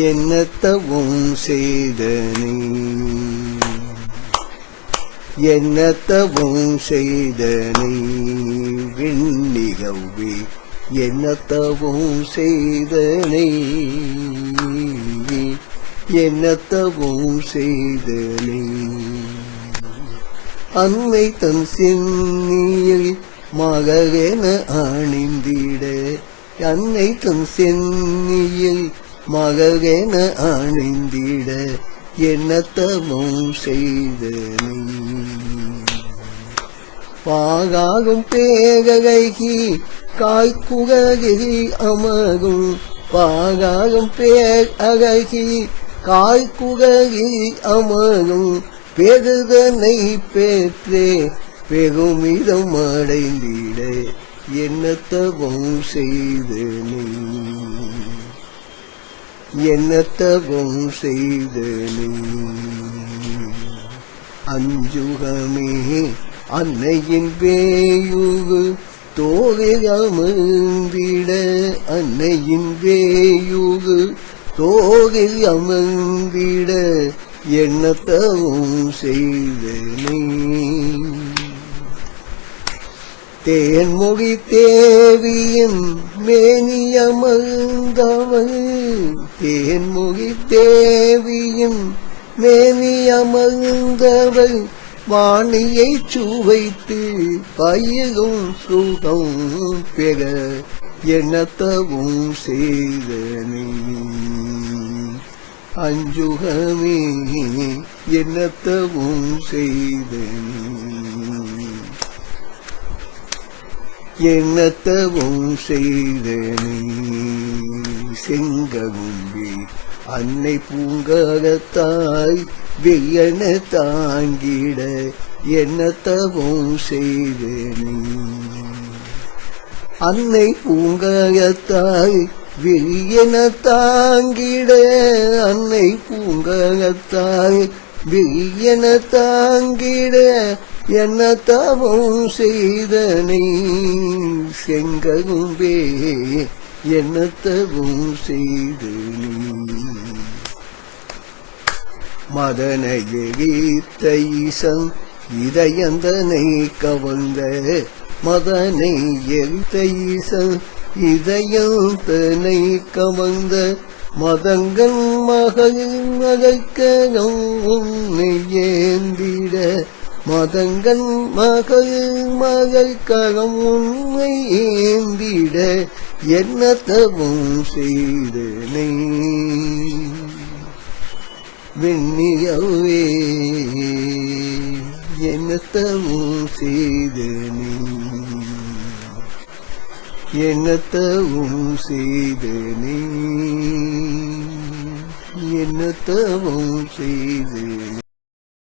என்னத்தவும் செய்தனே என்னத்தவும் செய்தனை விண்ணிகவே என்னத்தவும் செய்தனை என்னத்தவும் செய்தனை அன்னை தன் சென்னியில் மகவென அணிந்திட அன்னை தன் சென்னியில் மகென அணிந்திட என்னத்தமும் செய்தனை பாகாகும் பேககைகி காய்க்குகி அமகும். பாகாகும் பேககி காய்க்குகி அமகும். பெருதனை பெற்றே பெருமிதம் அடைந்திட என்னத்தவும் செய்தனை என்னத்தவும் செய்தனை அஞ்சுகமே அன்னையின் வேயுகு தோகையமர்ந்திட. அன்னையின் வேயுகு தோகை அமர்ந்திட என்னத்தவும் செய்தனே தேன்மொழி தேவியின் மேனியமர்ந்தவள் தேன்மொழி தேவியின் மேனியமர்ந்தவள் வாணியை சுவைத்து பயிலும் சுகம் பெற என்னத்தவும் செய்தனே அஞ்சுகமே என்னத்தவும் செய்தனே என்னத்தவும் செய்தனை செங்ககும்பி அன்னை பூங்ககத்தாய் வெய்யன தாங்கிட என்னத்தவும் செய்தனை அன்னை பூங்ககத்தாய் வெய்யன தாங்கிட அன்னை பூங்ககத்தாய் வெய்யன தாங்கிட என்ன தவம் செய்தனை செங்ககும்பே என்னத்தவும் செய்து செய்தனை மதன எரித்த ஈசன் இதயந்தனை கவர்ந்த மதனை எரித்த ஈசன் இதயந்தனை கவர்ந்த மதங்கள் மகள் மகைக்ககம் மதங்கள் மகள் மகள் களம் உண்மை ஏந்திட என்னத்தவும் செய்தனை. வெண்ணியவே என்னத்தவும் தவம் செய்தனை. என்ன தவம் செய்தனை. என்ன செய்தனை.